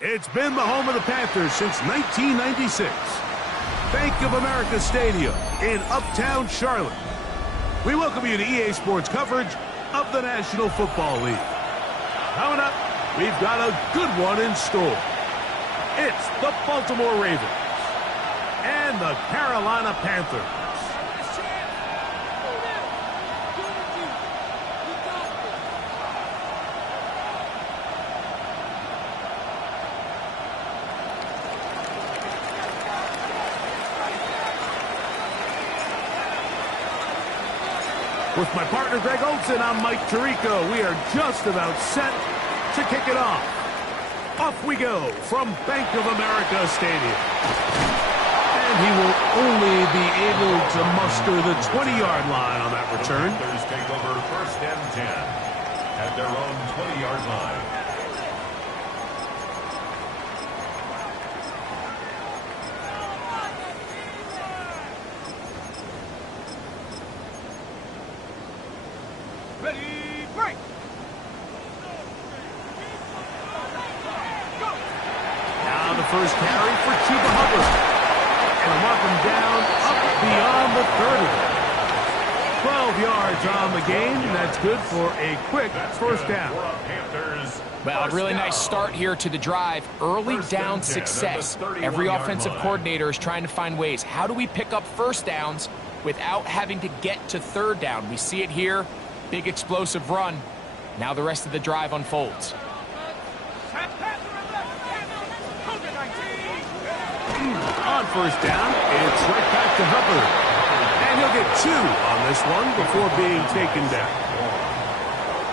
It's been the home of the Panthers since 1996. Bank of America Stadium in Uptown Charlotte. We welcome you to EA Sports coverage of the National Football League. Coming up, we've got a good one in store. It's the Baltimore Ravens and the Carolina Panthers. With my partner, Greg Olson, I'm Mike Tirico. We are just about set to kick it off. Off we go from Bank of America Stadium. And he will only be able to muster the 20-yard line on that return. Panthers take over 1st and 10 at their own 20-yard line. First carry for Chuba Hubbard. And mark him down up beyond the 30. 12 yards on the game. That's good for a quick first down. Well, a really nice start here to the drive. Early down success. Every offensive coordinator is trying to find ways. How do we pick up first downs without having to get to third down? We see it here. Big explosive run. Now the rest of the drive unfolds. On first down, it's right back to Hubbard. And he'll get 2 on this one before being taken down.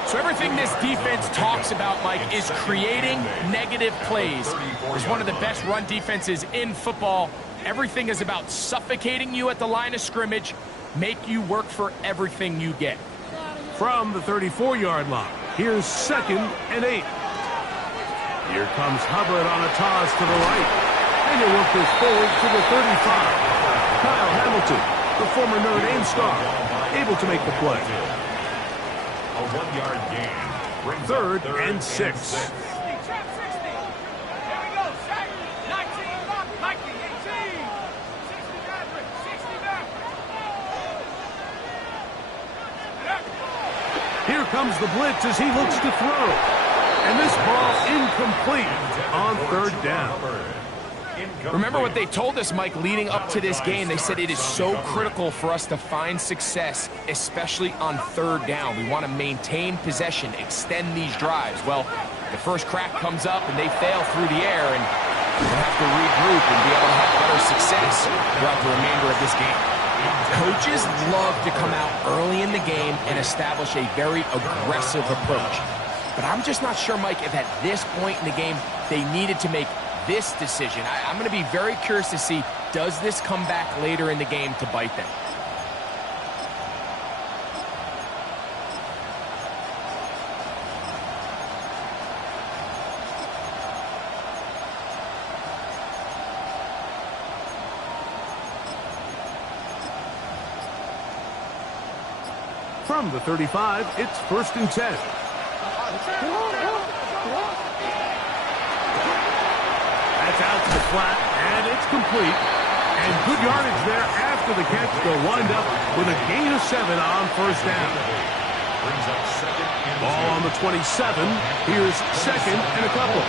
So everything this defense talks about, Mike, is creating negative plays. It's one of the best run defenses in football. Everything is about suffocating you at the line of scrimmage, make you work for everything you get. From the 34-yard line, here's 2nd and 8. Here comes Hubbard on a toss to the right. And he'll work this forward to the 35. Kyle Hamilton, the former Notre Dame star, able to make the play. A 1-yard gain. 3rd and 6. Here comes the blitz as he looks to throw. And this ball incomplete on 3rd down. Remember what they told us, Mike, leading up to this game. They said it is so critical for us to find success, especially on 3rd down. We want to maintain possession, extend these drives. Well, the first crack comes up and they fail through the air, and we'll have to regroup and be able to have better success throughout the remainder of this game. Coaches love to come out early in the game and establish a very aggressive approach. But I'm just not sure, Mike, if at this point in the game they needed to make this decision. I'm going to be very curious to see, does this come back later in the game to bite them? From the 35, it's 1st and 10. That's out to the flat, and it's complete. And good yardage there after the catch. They'll wind up with a gain of 7 on 1st down. Ball on the 27. Here's 2nd and a couple.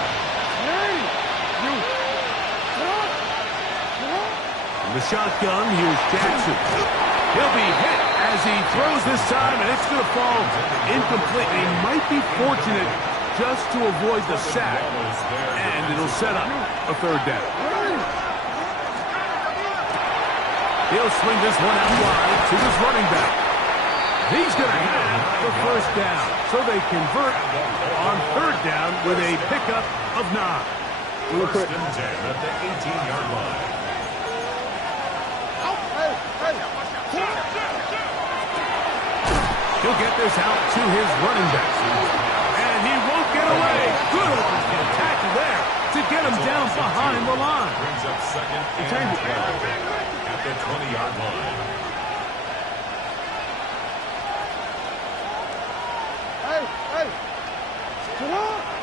In the shotgun, here's Jackson. He'll be hit as he throws this time, and it's going to fall incomplete. He might be fortunate just to avoid the sack, and it'll set up a 3rd down. He'll swing this one out wide to his running back. He's going to have the 1st down, so they convert on 3rd down with a pickup of 9. 1st and 10 at the 18-yard line. He'll get this out to his running back. And he won't get away. Good open tackle there to get him down behind the line. Brings up second and 12 at the 20-yard line.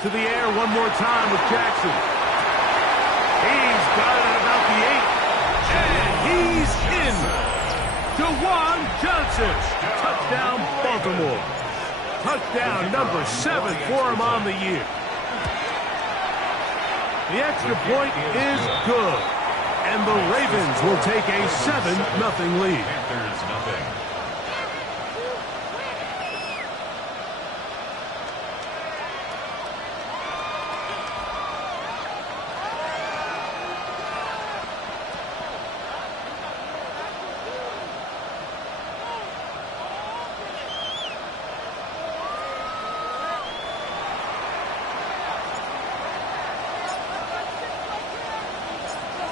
To the air one more time with Jackson. He's got it at about the 8. And he's in. DeJuan Johnson. Touchdown, Baltimore. Touchdown number 7 for him on the year. The extra point is good. And the Ravens will take a 7-0 lead. Panthers nothing.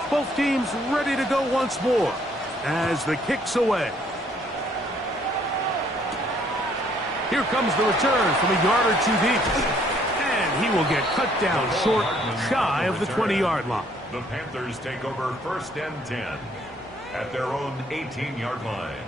Both teams ready to go once more as the kick's away. Here comes the return from a yard or two deep. And he will get cut down short, shy of the 20-yard line. The Panthers take over 1st and 10 at their own 18-yard line.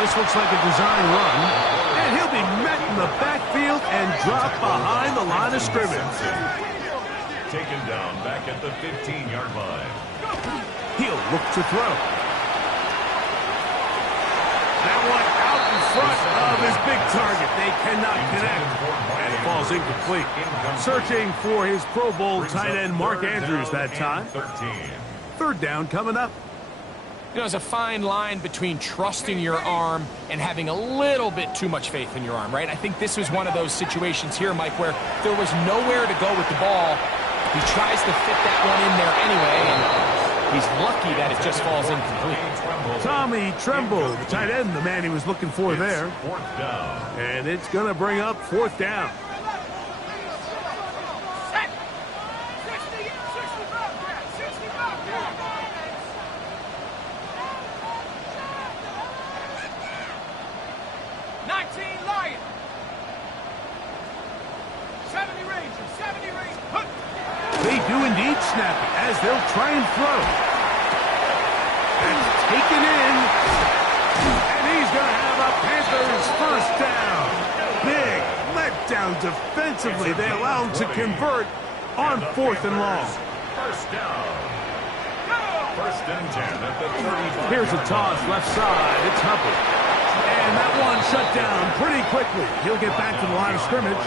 This looks like a design run, and he'll be met in the backfield and dropped behind the line of scrimmage. Taken down back at the 15-yard line. He'll look to throw. That one out in front of his big target. They cannot connect, and it falls incomplete. Searching for his Pro Bowl tight end Mark Andrews that time. 3rd down coming up. You know, there's a fine line between trusting your arm and having a little bit too much faith in your arm, right? I think this was one of those situations here, Mike, where there was nowhere to go with the ball. He tries to fit that one in there anyway, and he's lucky that it just falls incomplete. Tommy Tremble, the tight end, the man he was looking for there. 4th down. And it's going to bring up 4th down. They do indeed snap it as they'll try and throw. That's taken in. And he's going to have a Panthers 1st down. Big letdown defensively. They allow him to convert on 4th and long. 1st down. 1st and 10 at the 35. Here's a toss left side. It's Hubbard. And that one shut down pretty quickly. He'll get back to the line of scrimmage.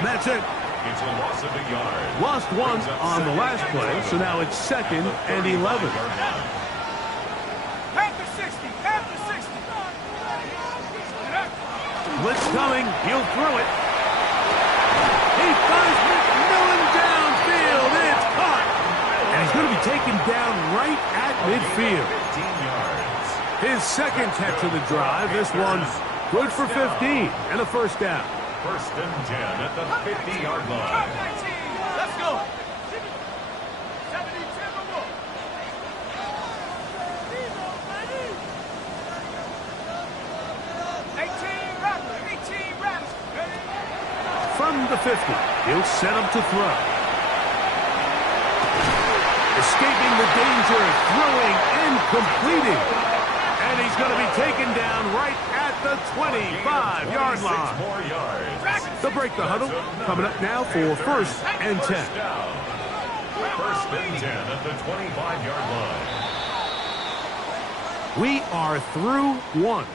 And that's it. It's a loss of a yard. Lost 1 on the last play, so now it's 2nd and 11. Panther 60, Panther 60. Blitz coming, he'll throw it. He finds McMillan downfield, and it's caught. And he's going to be taken down right at midfield. 15 yards. His 2nd catch of the drive. This one's good for 15 and a 1st down. 1st and 10 at the 50-yard line. Let's go. 70 Timberwolves. From the 50, he'll set him to throw. Escaping the danger, throwing and completing. And he's going to be taken down right at the 25-yard line. 6 more yards. They'll break the huddle. Coming up now for 1st and 10. 1st and 10 at the 25-yard line. We are through 1.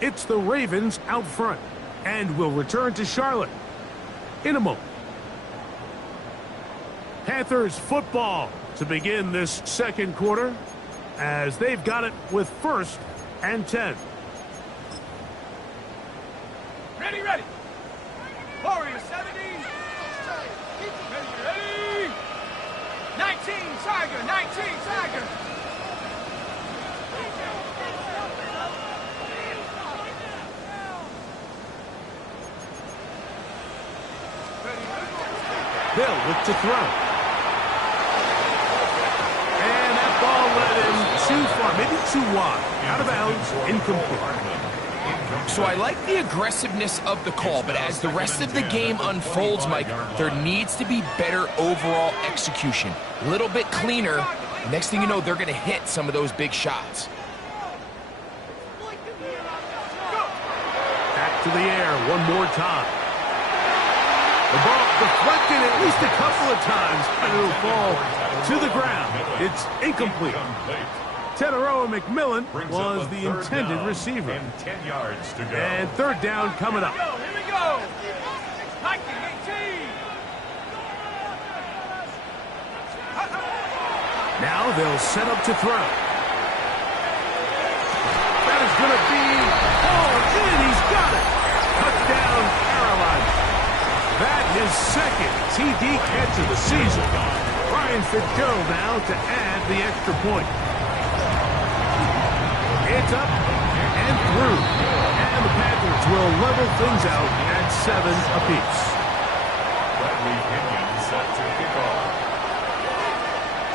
It's the Ravens out front. And we'll return to Charlotte in a moment. Panthers football to begin this 2nd quarter as they've got it with 1st and 10. Ready, ready. Warrior 70. Ready. 19, Tiger. 19, Tiger. They'll look to throw. And that ball led him too far, maybe too wide. Out of bounds, incomplete. So I like the aggressiveness of the call, but as the rest of the game unfolds, Mike, there needs to be better overall execution. A little bit cleaner. Next thing you know, they're going to hit some of those big shots. Back to the air one more time. The ball deflected at least a couple of times, and it'll fall to the ground. It's incomplete. Teteroa McMillan was the intended receiver. And 10 yards to go. And third down coming up. Here we go. 19, 18. Now they'll set up to throw. That is going to be hauled in. He's got it. Touchdown, Carolina. That his second TD catch of the season. Brian Fitzgerald now to add the extra point. It's up and through. And the Panthers will level things out at 7 apiece. Bradley Pinion set to kick off.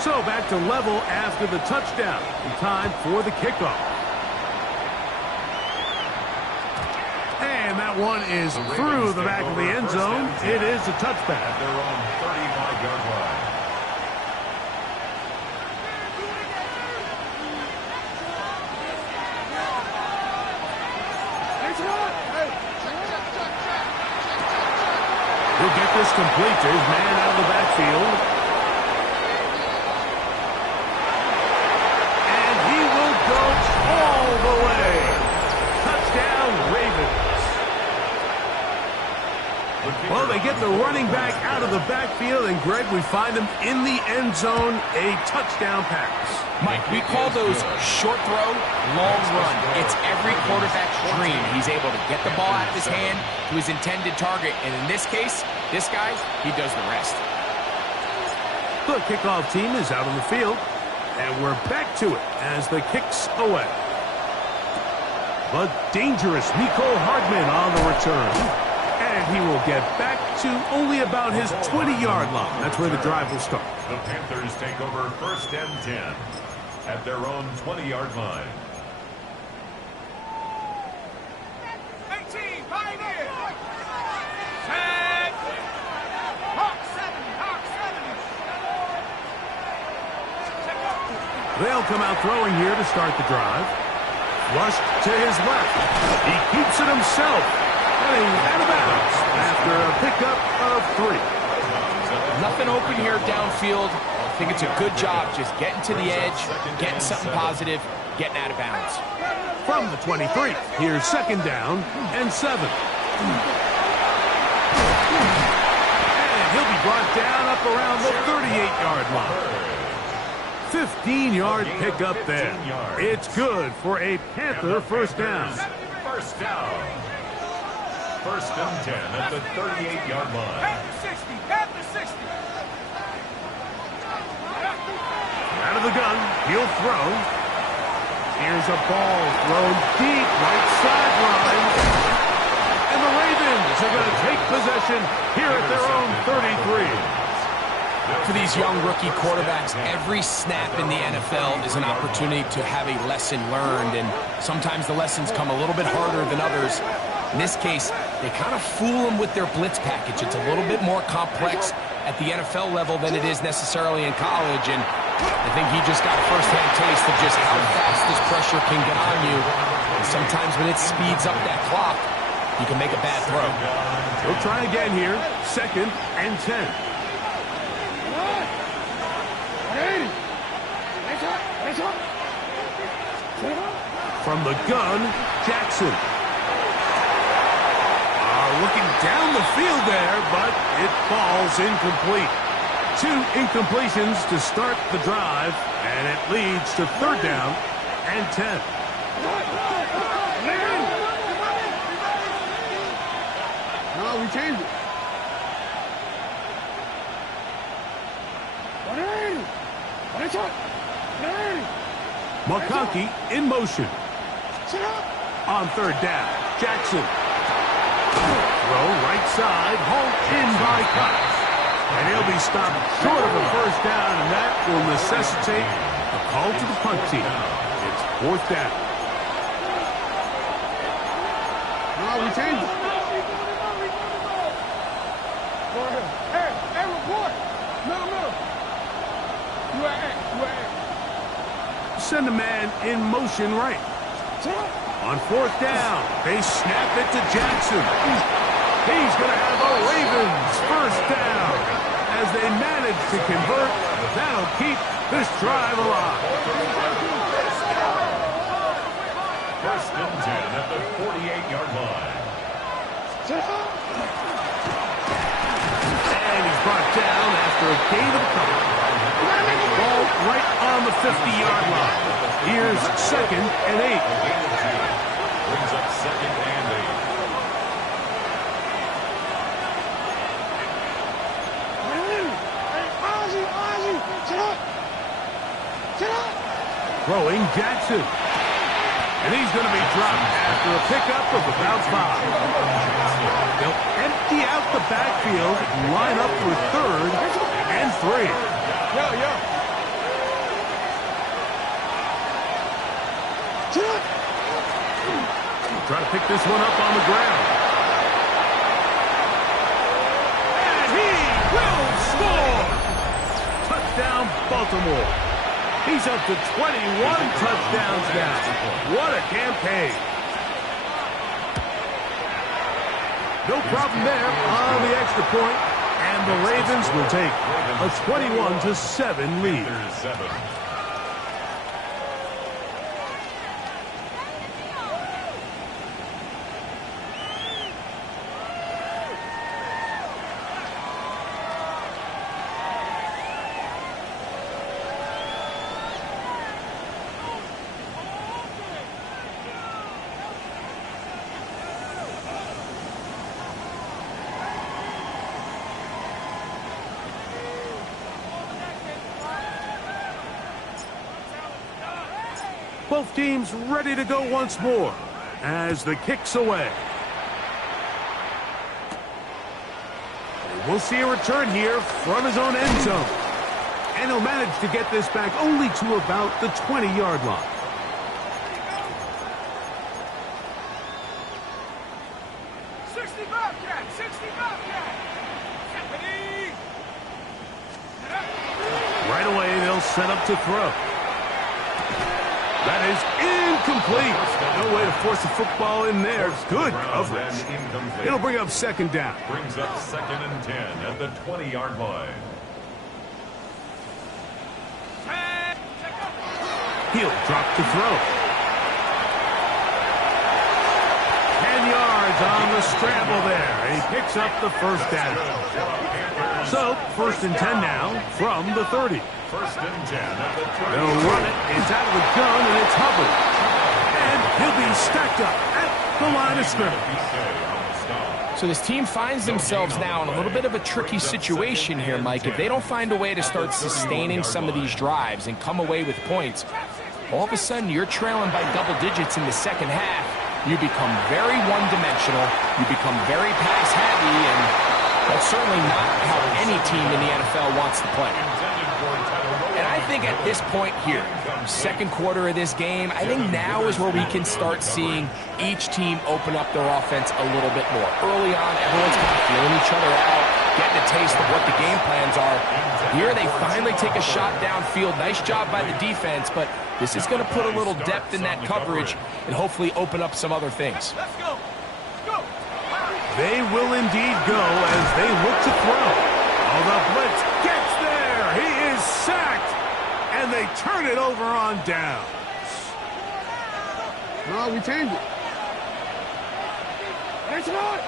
So back to level after the touchdown. In time for the kickoff. And that one is through the back of the end zone. It is a touchback. At their own 35-yard line. He'll get this complete to his man out of the backfield. And he will go all the way. Touchdown, Ravens. Well, they get the running back out of the backfield, and Greg, we find him in the end zone, a touchdown pass. Mike, we call those short throw, long run. It's every quarterback's dream. He's able to get the ball out of his hand to his intended target. And in this case, this guy, he does the rest. The kickoff team is out on the field, and we're back to it as the kick's away. But dangerous Miko Hardman on the return. And he will get back to only about his 20-yard line. That's where the drive will start. The Panthers take over first and 10 at their own 20-yard line. 18, Pioneer. Tag. Hawk 70, Hawk 70. They'll come out throwing here to start the drive. Rushed to his left. He keeps it himself. Heading out of bounds after a pickup of 3. Nothing open here downfield. I think it's a good job just getting to the edge, getting something positive, getting out of bounds. From the 23, here's second down and 7. And he'll be brought down up around the 38-yard line. 15-yard pickup there. It's good for a Panther first down. First down. First and 10 at the 38-yard line. Panther 60, Panther 60. Out of the gun, he'll throw. Here's a ball thrown deep right sideline. And the Ravens are going to take possession here at their own 33. For these young rookie quarterbacks, every snap in the NFL is an opportunity to have a lesson learned, and sometimes the lessons come a little bit harder than others. In this case, they kind of fool them with their blitz package. It's a little bit more complex at the NFL level than it is necessarily in college, and I think he just got a first-hand taste of just how fast this pressure can get on you. And sometimes when it speeds up that clock, you can make a bad throw. We'll try again here, second and 10. From the gun, Jackson. Looking down the field there, but it falls incomplete. 2 incompletions to start the drive, and it leads to third down and 10. McConkey in motion. On third down, Jackson. Throw right side, hauled in by Cox. And he'll be stopped short of a first down, and that will necessitate a call to the punt team. It's fourth down. We changed it. Hey, report. Middle. You at. Send a man in motion right. On fourth down, they snap it to Jackson. He's going to have a Ravens first down. As they manage to convert, that'll keep this drive alive. First and 10 at the 48-yard line. And he's brought down after a gain of a couple. Ball right on the 50-yard line. Here's second and 8. Brings up second and 8. Throwing Jackson. And he's going to be dropped after a pickup of about 5. They'll empty out the backfield and line up for third and 3. Try to pick this one up on the ground. And he will score! Touchdown, Baltimore. He's up to 21 touchdowns now. What a campaign. No problem there on the extra point, and the Ravens will take a 21-7 lead. Both teams ready to go once more as the kick's away. And we'll see a return here from his own end zone. And he'll manage to get this back only to about the 20-yard line. Right away, they'll set up to throw. That is incomplete. No way to force the football in there. Good coverage. It'll bring up second down. Brings up second and 10 at the 20-yard line. He'll drop to throw. 10 yards on the scramble there. He picks up the first down. So, first and 10 now from the 30. First and 10 at the 30. They'll run it. It's out of the gun, and it's Hubbard. And he'll be stacked up at the line of scrimmage. So this team finds themselves now in a little bit of a tricky situation here, Mike. If they don't find a way to start sustaining some of these drives and come away with points, all of a sudden you're trailing by double digits in the second half. You become very one-dimensional. You become very pass-heavy, and that's certainly not how any team in the NFL wants to play. And I think at this point here, second quarter of this game, I think now is where we can start seeing each team open up their offense a little bit more. Early on, everyone's kind of feeling each other out, getting a taste of what the game plans are. Here they finally take a shot downfield. Nice job by the defense, but this is going to put a little depth in that coverage and hopefully open up some other things. Let's go. Go. They will indeed go as they look to throw. Oh, the blitz gets there. He is sacked. And they turn it over on down. No, we changed it. It's not.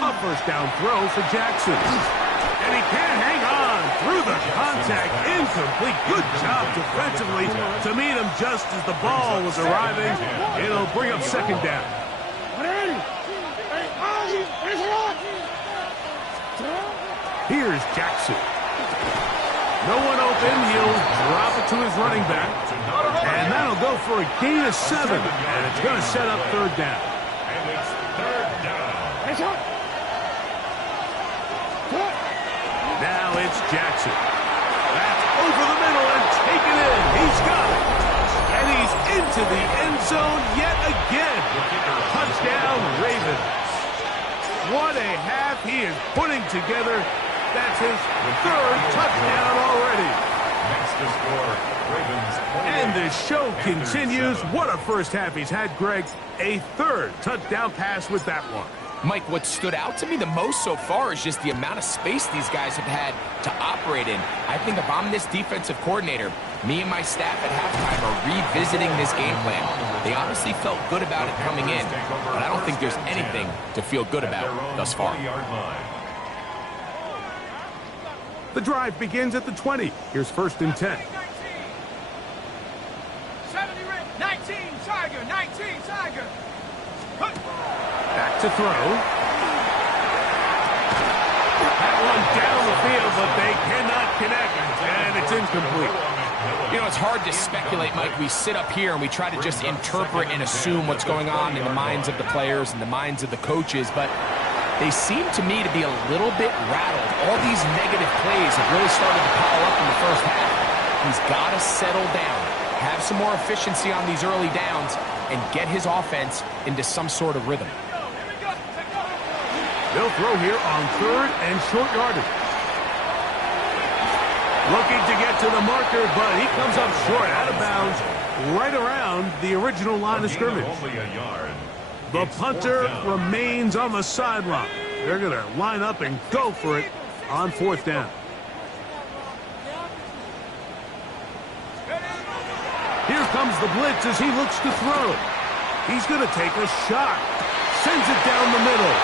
A first down throw for Jackson. And he can't hang on through the contact. Incomplete. Good job defensively to meet him just as the ball was arriving. It'll bring up second down. Here's Jackson. No one open. He'll drop it to his running back. And that'll go for a gain of 7. And it's going to set up third down. And it's third down. Now it's Jackson. That's over the middle and taken in. He's got it. And he's into the end zone yet again. Touchdown, Ravens. What a half he is putting together. That's his third touchdown already. Next to score, Ravens. And the show continues. What a first half he's had, Greg. A third touchdown pass with that one. Mike, what stood out to me the most so far is just the amount of space these guys have had to operate in. I think if I'm this defensive coordinator, me and my staff at halftime are revisiting this game plan. They obviously felt good about it coming in, but I don't think there's anything to feel good about thus far. The drive begins at the 20. Here's 1st and 10. 19, Tiger, 19, Tiger. Back to throw. That one down the field, but they cannot connect, and it's incomplete. You know, it's hard to speculate, Mike. We sit up here and we try to just interpret and assume what's going on in the minds of the players and the minds of the coaches, but they seem to me to be a little bit rattled. All these negative plays have really started to pile up in the first half. He's got to settle down, have some more efficiency on these early downs, and get his offense into some sort of rhythm. They'll throw here on 3rd and short yardage. Looking to get to the marker, but he comes up short, out of bounds, right around the original line of scrimmage. Only a yard. The punter remains on the sideline. They're going to line up and go for it on 4th down. Here comes the blitz as he looks to throw. He's going to take a shot. Sends it down the middle.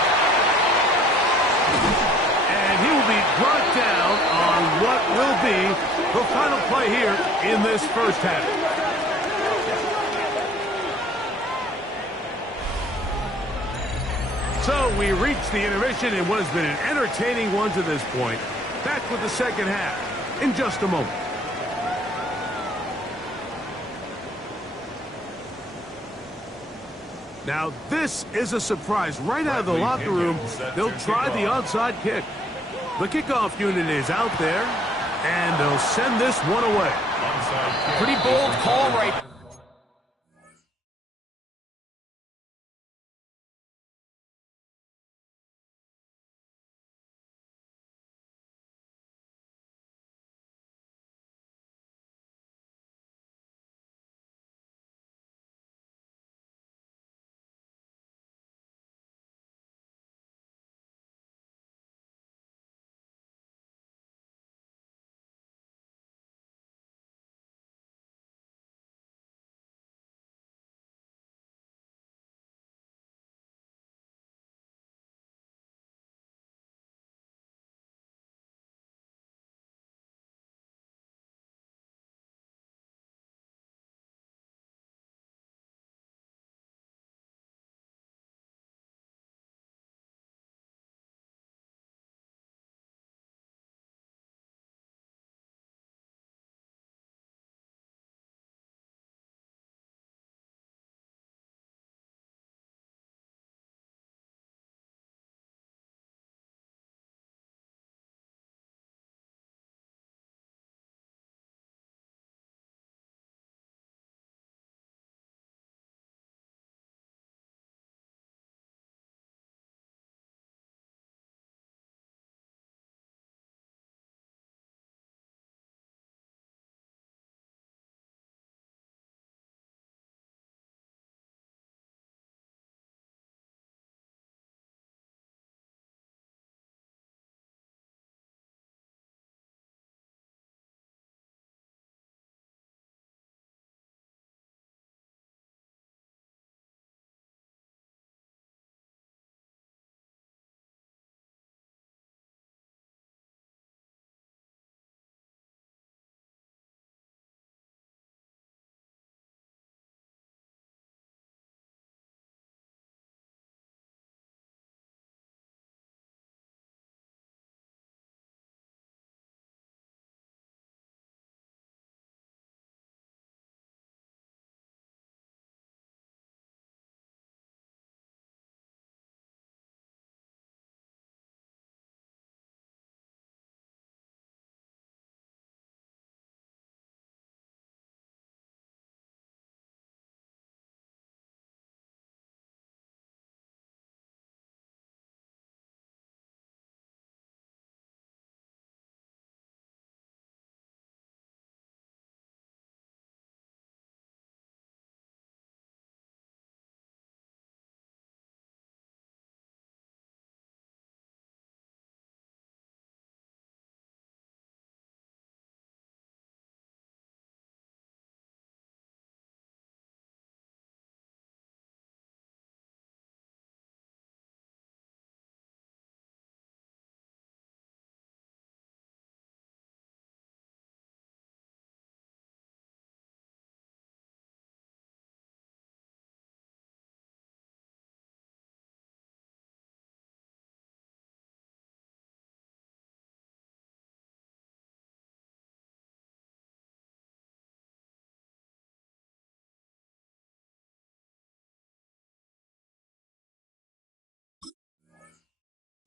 And he will be brought down on what will be the final play here in this first half. So we reach the intermission in what has been an entertaining one to this point. Back with the second half in just a moment. Now, this is a surprise. Right out of the locker room, they'll try the onside kick. The kickoff unit is out there, and they'll send this one away. Pretty bold call right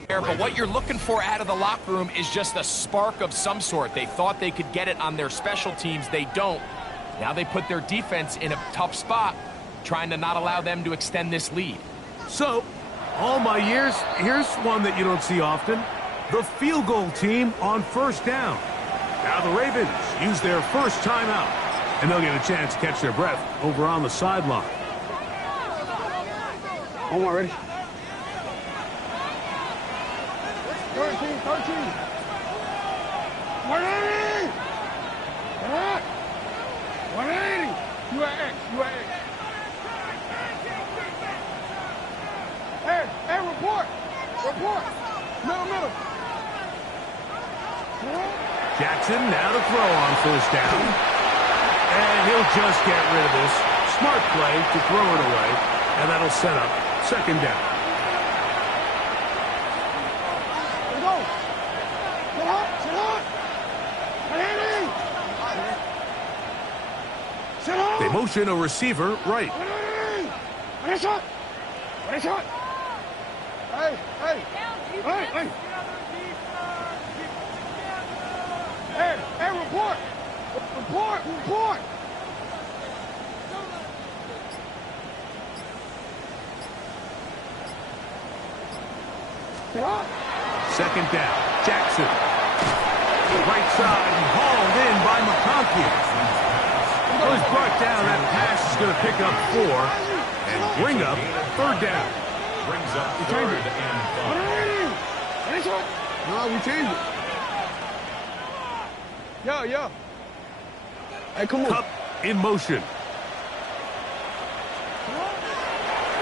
but what you're looking for out of the locker room is just a spark of some sort. They thought they could get it on their special teams. They don't. Now they put their defense in a tough spot, trying to not allow them to extend this lead. So, all my years, here's one that you don't see often. The field goal team on first down. Now the Ravens use their first timeout, and they'll get a chance to catch their breath over on the sideline. Omar, ready? 13. 180! 180! You at X. Hey, report! Middle. Jackson now to throw on first down. And he'll just get rid of this. Smart play to throw it away. And that'll set up second down. Let's go! Sit up! Sit up! They motion a receiver right. Ready shot! Hey! Hey, report! Second down. Jackson. Right side hauled in by McConkey. Well, he's brought down. That pass is going to pick up 4 and bring up third down. Brings up third and 5. No, we changed it. Yo. Hey, come on. Cup in motion.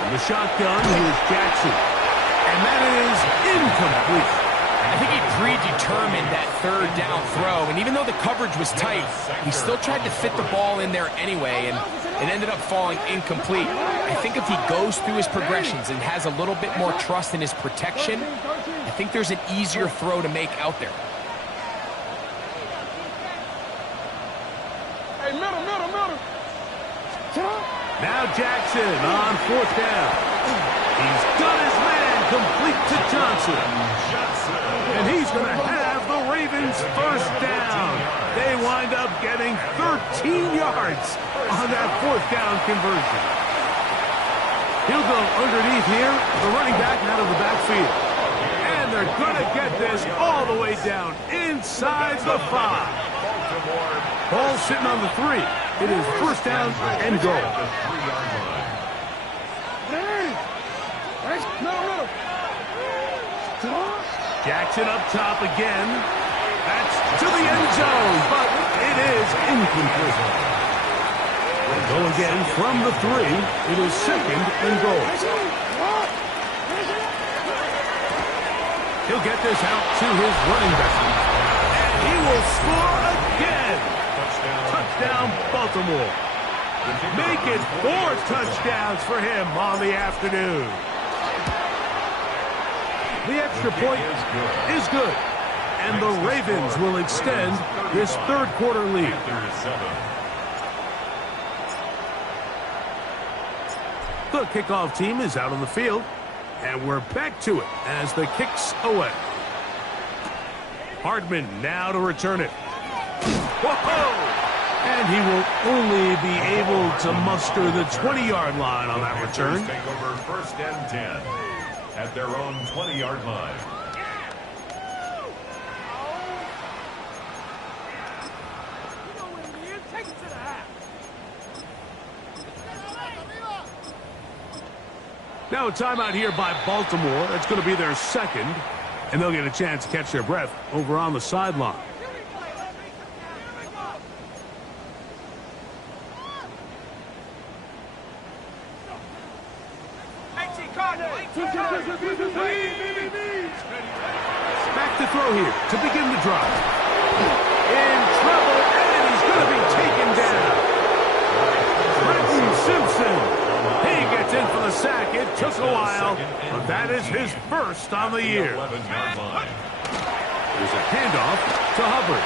And the shotgun, here's Jackson. And that is incomplete. I think he predetermined that third down throw, and even though the coverage was tight, he still tried to fit the ball in there anyway, and it ended up falling incomplete. I think if he goes through his progressions and has a little bit more trust in his protection, I think there's an easier throw to make out there. Hey, middle. Now Jackson on fourth down. He's got his man complete to Johnson. And he's going to have the Ravens first down. They wind up getting 13 yards on that fourth down conversion. He'll go underneath here, the running back out of the backfield. And they're going to get this all the way down inside the 5. Ball sitting on the 3. It is first down and goal. Jackson up top again. That's to the end zone, but it is incomplete. Go again from the 3. It is second and goal. He'll get this out to his running back. And he will score again. Touchdown, Baltimore. Make it 4 touchdowns for him on the afternoon. The extra point is good. And the Ravens will extend this third quarter lead. The kickoff team is out on the field. And we're back to it as the kick's away. Hardman now to return it. Whoa! And he will only be able to muster the 20-yard line on that return. Take over first and 10 at their own 20-yard line. Now a timeout here by Baltimore. That's going to be their second. And they'll get a chance to catch their breath over on the sideline. Back to throw here to begin the drive. In trouble, and he's going to be taken down. Brenton Simpson. He gets in for the sack. It took a while, but that is his first on the year. There's a handoff to Hubbard.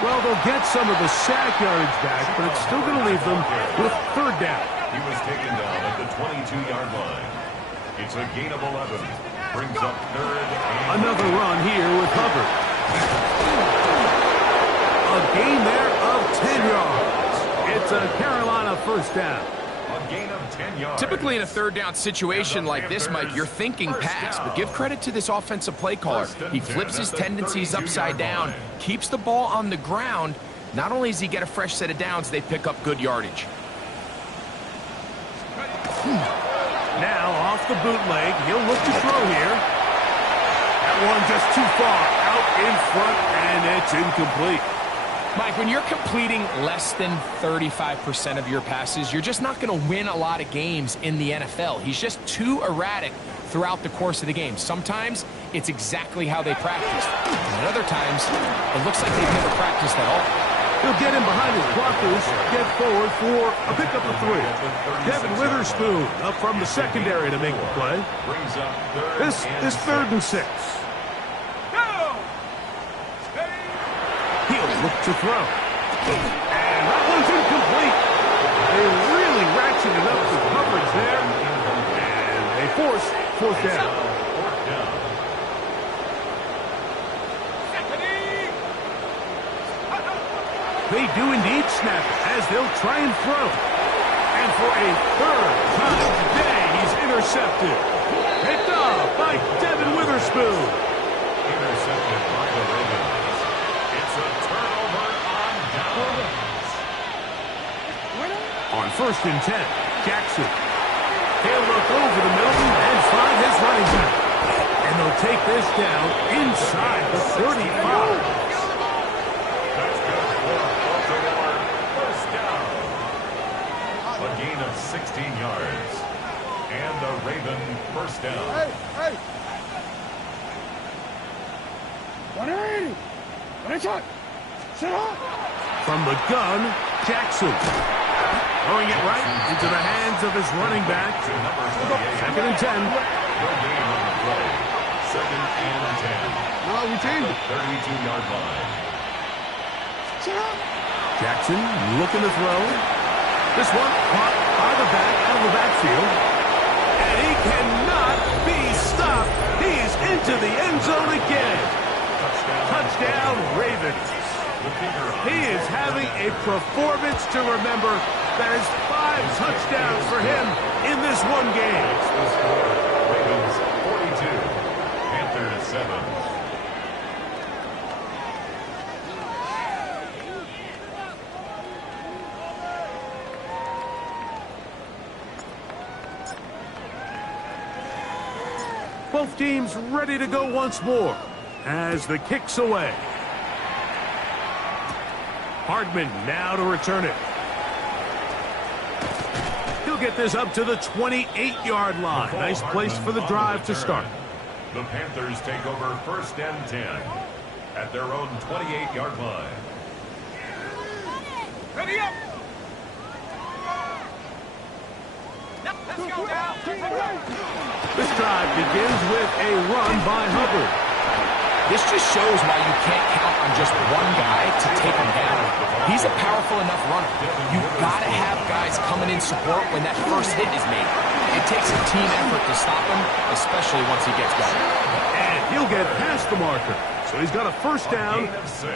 Well, they'll get some of the sack yardage back, but it's still going to leave them with third down. He was taken down at the 22-yard line. It's a gain of 11. Brings up third and Another run here with Hubbard. A gain there of 10 yards. It's a Carolina first down. a gain of 10 yards. Typically in a third down situation like this, Mike, you're thinking pass, but give credit to this offensive play caller. He flips his tendencies upside down, keeps the ball on the ground. Not only does he get a fresh set of downs, they pick up good yardage. Now off the bootleg, he'll look to throw here. That one just too far out in front, and it's incomplete. Mike, when you're completing less than 35% of your passes, you're just not going to win a lot of games in the NFL. He's just too erratic throughout the course of the game. Sometimes it's exactly how they practiced, and other times it looks like they've never practiced at all. He'll get in behind his blockers, get forward for a pickup of 3. Devin Witherspoon up from the secondary to make the play. Brings up third This is 3rd and 6. He'll look to throw. And that one's incomplete. They really ratcheted up the coverage there. And they force 4th down. Fourth down. They do indeed snap it as they'll try and throw. And for a 3rd time today, he's intercepted. Picked up by Devin Witherspoon. Intercepted by the Ravens. It's a turnover on downs. On 1st and 10, Jackson. He'll look over the middle and find his running back. And they'll take this down inside the 35. That's good for Baltimore. First down. A gain of 16 yards. And the Raven first down. Hey! 180! 180! Sit up! From the gun, Jackson. Throwing it right into the hands of his running back. To number 28. 2nd and 10. No gain on the play. 2nd and 10. No, we changed it. 32-yard line. Sit up! Jackson looking to throw. This one caught by the back out of the backfield. And he cannot be stopped. He's into the end zone again. Touchdown, Ravens. He is having a performance to remember. That is 5 touchdowns for him in this one game. The score, Ravens 42, Panthers 7. Both teams ready to go once more as the kick's away. Hardman now to return it. He'll get this up to the 28-yard line. Nice place for the drive to start. The Panthers take over 1st and 10 at their own 28-yard line. Ready up! Let's go now! This drive begins with a run by Hubbard. This just shows why you can't count on just one guy to take him down. He's a powerful enough runner. You've got to have guys coming in support when that first hit is made. It takes a team effort to stop him, especially once he gets going. And he'll get past the marker. So he's got a first down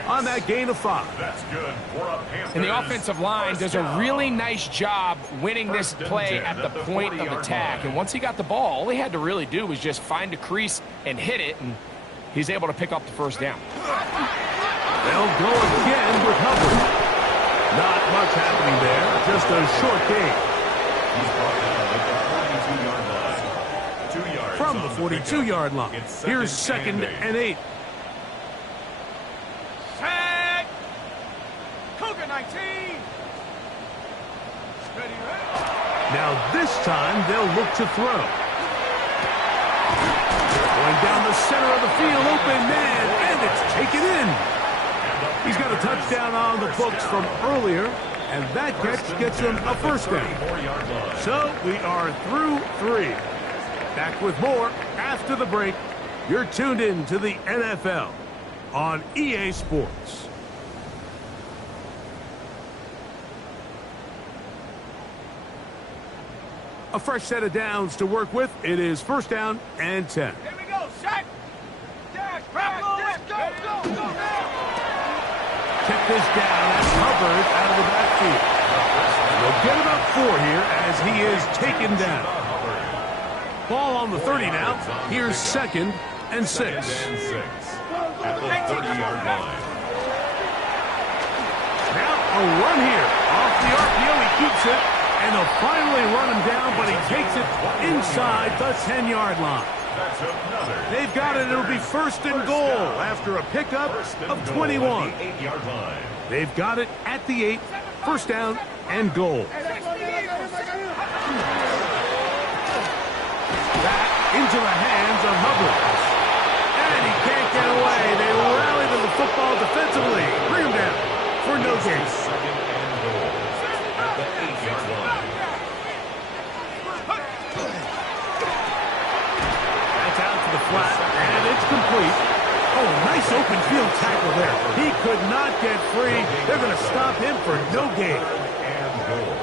on that gain of 5. That's good for a Panthers. And the offensive line does a really nice job winning this play at the point of attack. And once he got the ball, all he had to really do was just find a crease and hit it, and he's able to pick up the first down. They'll go again with Hubbard. Not much happening there, just a short gain. He's brought down at the 42-yard line. 2 yards From on the 42-yard line. It's Here's 2nd and 8. Tag! Cougar 19! Ready, ready? Now this time they'll look to throw. Going down the center of the field, open man, and it's taken in. He's got a touchdown on the books from earlier, and that catch gets him a first down. So we are through 3. Back with more after the break. You're tuned in to the NFL on EA Sports. A fresh set of downs to work with. It is 1st down and 10. Here we go! this down. That's Hubbard out of the backfield. They'll get about 4 here as he is taken down. Ball on the 30 now. Here's 2nd and 6. At the 30-yard line. Now a run here. Off the RPO, he keeps it. And they'll finally run him down, but he takes it inside the 10-yard line. They've got it. It'll be 1st and goal after a pickup of 21. They've got it at the 8. 1st down and goal. Back into the hands of Hubbard. And he can't get away. They rally to the football defensively. Bring him down for no gain. 2nd and goal at the 8-yard line. That's out to the flat, and it's complete. Oh, nice open field tackle there. He could not get free. They're going to stop him for no gain.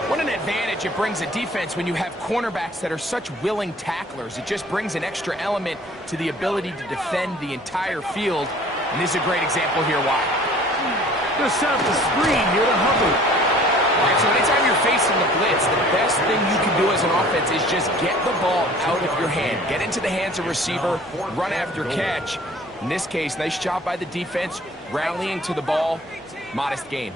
What an advantage it brings a defense when you have cornerbacks that are such willing tacklers. It just brings an extra element to the ability to defend the entire field. And this is a great example here why. Going to set up the screen here to Hubbard. All right, so anytime you're facing the blitz, the best thing you can do as an offense is just get the ball out of your hand. Get into the hands of receiver, run after catch. In this case, nice job by the defense, rallying to the ball. Modest gain.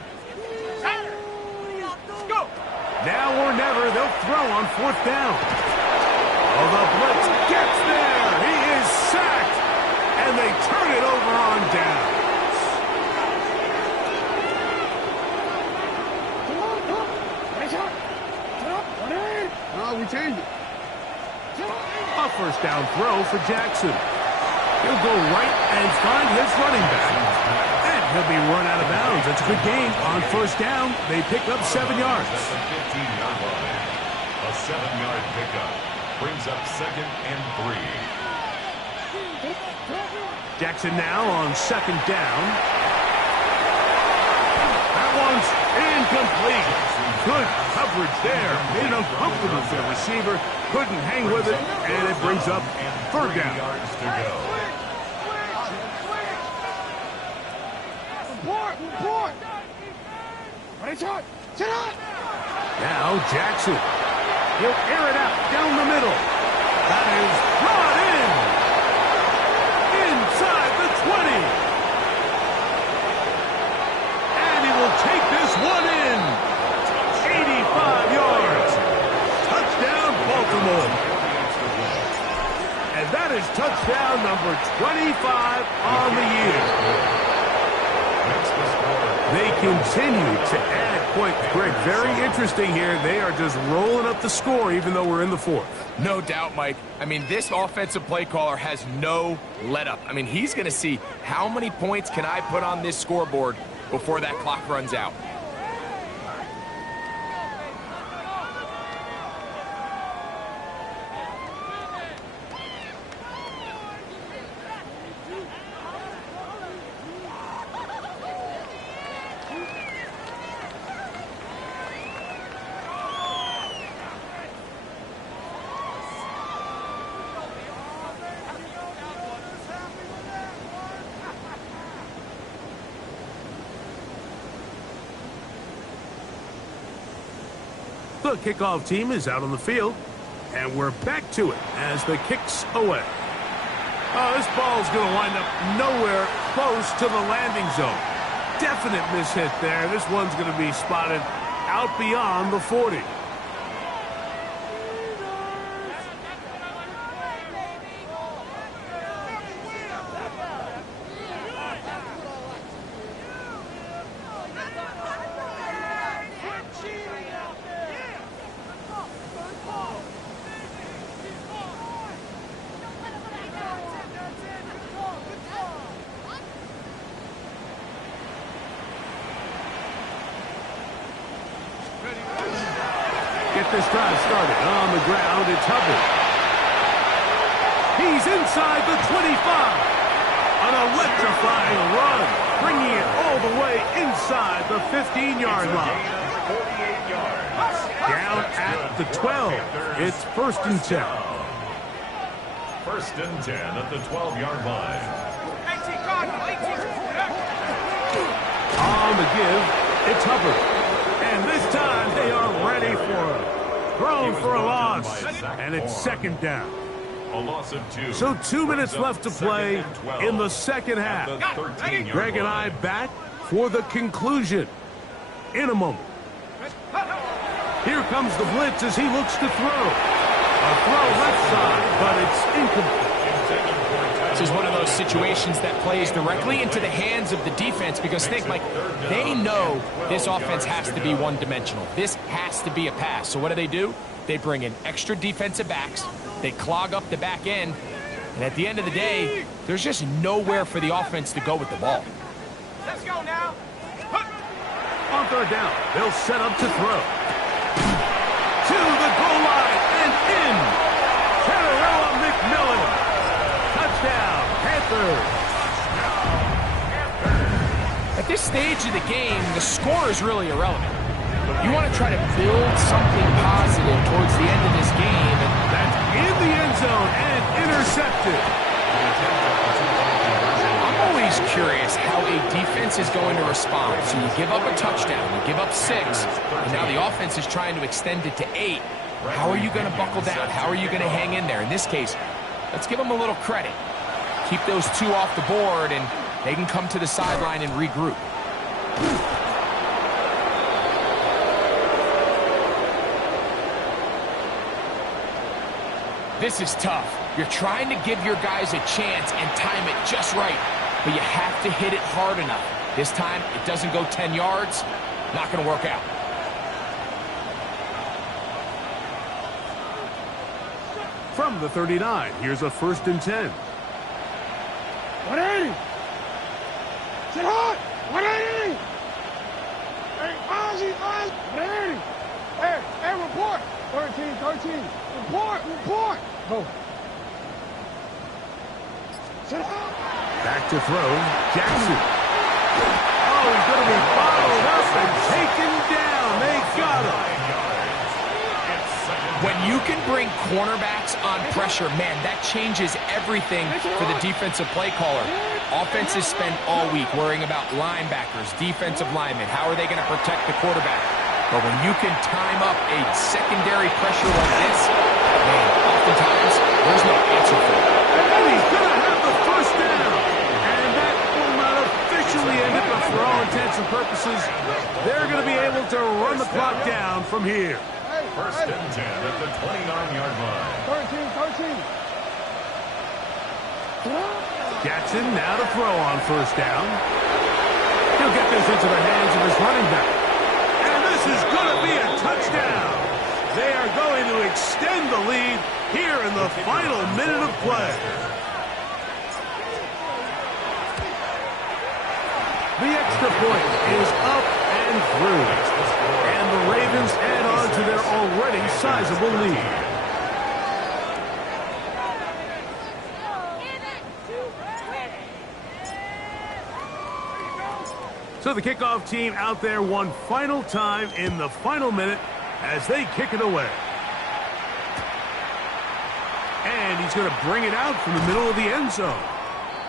Now or never, they'll throw on 4th down. Oh, the blitz gets there. He is sacked. And they turn it over on downs. Oh, we changed it. A 1st down throw for Jackson. He'll go right and find his running back. And he'll be run out of bounds. That's a good gain on 1st down. They pick up 7 yards. At the 15-yard line. A 7-yard pickup brings up 2nd and 3. Jackson now on 2nd down. That one's incomplete. Good coverage there. Made it uncomfortable for the receiver. Couldn't hang with it, and it brings up 3rd down. Yards to go. Report! Ready, shot! Sit up! Now Jackson. He'll air it out down the middle. That is brought in. Inside the 20. And he will take this one in. 85 yards. Touchdown, Baltimore. And that is touchdown number 25 on the year. They continue to add points. Greg, very interesting here. They are just rolling up the score even though we're in the 4th. No doubt, Mike. I mean, this offensive play caller has no let-up. I mean, he's going to see how many points can I put on this scoreboard before that clock runs out. The kickoff team is out on the field, and we're back to it as the kick's away. This ball's going to wind up nowhere close to the landing zone. Definite mishit there. This one's going to be spotted out beyond the 40. Get this drive started. On the ground, it's Hubbard. He's inside the 25. An electrifying run, bringing it all the way inside the 15-yard line. 48 yards. Down at the 12. It's 1st and 10. 1st and 10 at the 12-yard line. 18, God, 18. On the give, it's Hubbard. And this time they are ready for it. Thrown for a loss. And it's second down. A loss of 2. So 2 minutes left to play in the second half. Greg and I back for the conclusion in a moment. Here comes the blitz as he looks to throw. A throw left side, but it's incomplete. This is one of those situations that plays directly into the hands of the defense because think, Mike, they know this offense has to be one-dimensional. This has to be a pass. So what do? They bring in extra defensive backs. They clog up the back end. And at the end of the day, there's just nowhere for the offense to go with the ball. Let's go now. On third down, they'll set up to throw. To the goal line and in. Terrell McMillan. Touchdown, Panthers. At this stage of the game, the score is really irrelevant. You want to try to build something positive towards the end of this game. And that's in the end zone and intercepted. I'm always curious how a defense is going to respond. So you give up a touchdown, you give up 6, and now the offense is trying to extend it to 8. How are you going to buckle down? How are you going to hang in there? In this case, let's give them a little credit. Keep those 2 off the board, and they can come to the sideline and regroup. This is tough. You're trying to give your guys a chance and time it just right, but you have to hit it hard enough. This time, it doesn't go 10 yards. Not going to work out. From the 39, here's a 1st and 10. 180. Sit hard. 180. Hey, Ozzy, 180. Hey, report. 13. Report. Go. Sit hard. Back to throw. Jackson. Oh, he's going to be followed up and taken down. They got him. When you can bring cornerbacks on pressure, man, that changes everything for the defensive play caller. Offenses spend all week worrying about linebackers, defensive linemen. How are they going to protect the quarterback? But when you can time up a secondary pressure like this, man, oftentimes there's no answer for it. And he's going to have the 1st down. And that will not officially end it, but for all intents and purposes, they're going to be able to run the clock down from here. 1st and 10 at the 29-yard line. 13. Jackson now to throw on 1st down. He'll get this into the hands of his running back. And this is going to be a touchdown. They are going to extend the lead here in the final minute of play. The extra point is up and through. And the Ravens add on to their already sizable lead. So the kickoff team out there one final time in the final minute as they kick it away. And he's going to bring it out from the middle of the end zone.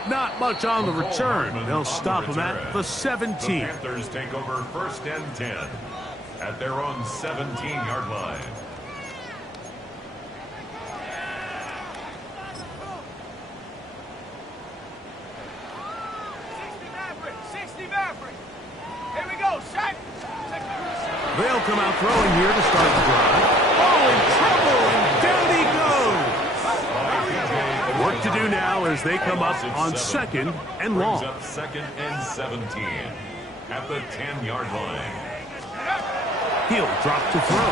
Not much on the return. They'll stop him at the 17. The Panthers take over 1st and 10 at their own 17-yard line. Here we go, set. They'll come out throwing here to start the drive. Oh, in trouble, and down he goes. Work to do now as they come up on 2nd and long. Brings up 2nd and 17 at the 10-yard line. He'll drop to throw.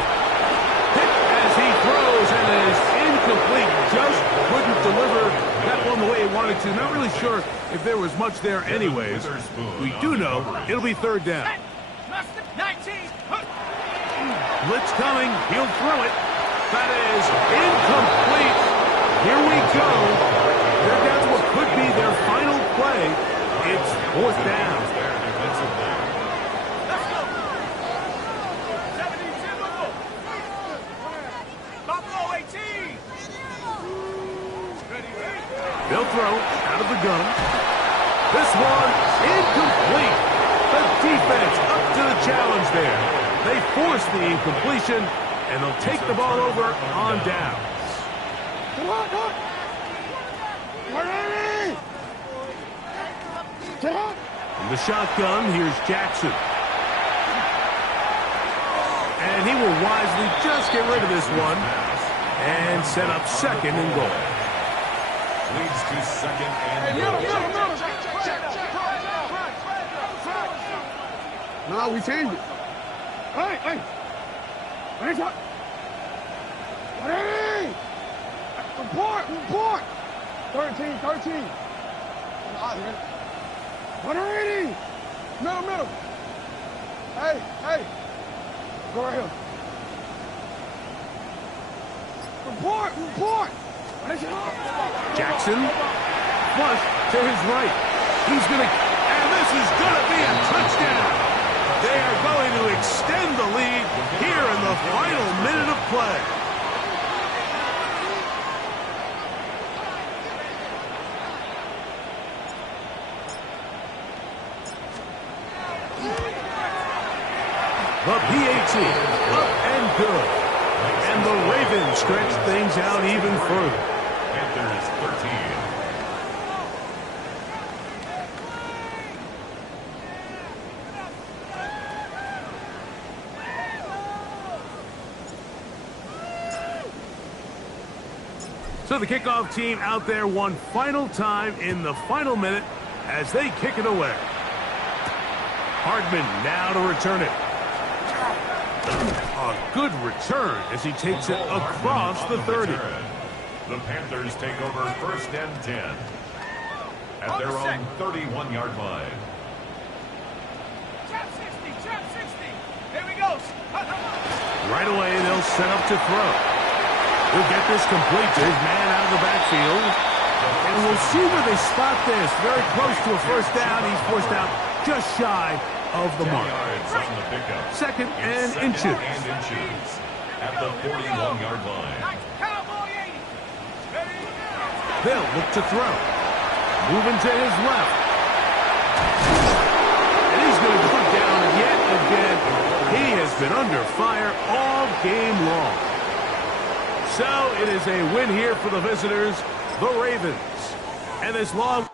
Hit as he throws, and it is incomplete. Just couldn't deliver that one the way he wanted to. Not really sure if there was much there anyways. We do know it'll be 3rd down. 19. Blitz coming. He'll throw it. That is incomplete. Here we go. They're down to what could be their final play. It's 4th down. Let's go. 17 Buffalo 18. They'll throw out of the gun. This one incomplete. The defense up to the challenge there. They force the incompletion, and they'll take the ball over on downs. Come on, come on. Ready? Come on. In the shotgun, here's Jackson. And he will wisely just get rid of this one and set up second and goal. Leads to second and goal. No, we changed it. Hey, hey. Hey, talk. Ready? Report, report. 13. 180. Middle. Hey. Go right here. Report. Jackson, flush to his right. He's going to, and this is going to be a touchdown. They are going to extend the lead here in the final minute of play. The PAT up and good. And the Ravens stretch things out even further. Panthers 13. So the kickoff team out there one final time in the final minute as they kick it away. Hardman now to return it. A good return as he takes it across the 30. The Panthers take over first and 10 at their own 31-yard line. Trap 60. Here we go. Right away, they'll set up to throw. He'll get this complete to his man out of the backfield. And we'll see where they spot this. Very close to a first down. He's forced out just shy of the mark. Second and inches. At the 41-yard line. Cowboy 80. They'll look to throw. Moving to his left. And he's going to go down yet again. He has been under fire all game long. So it is a win here for the visitors, the Ravens. And this long...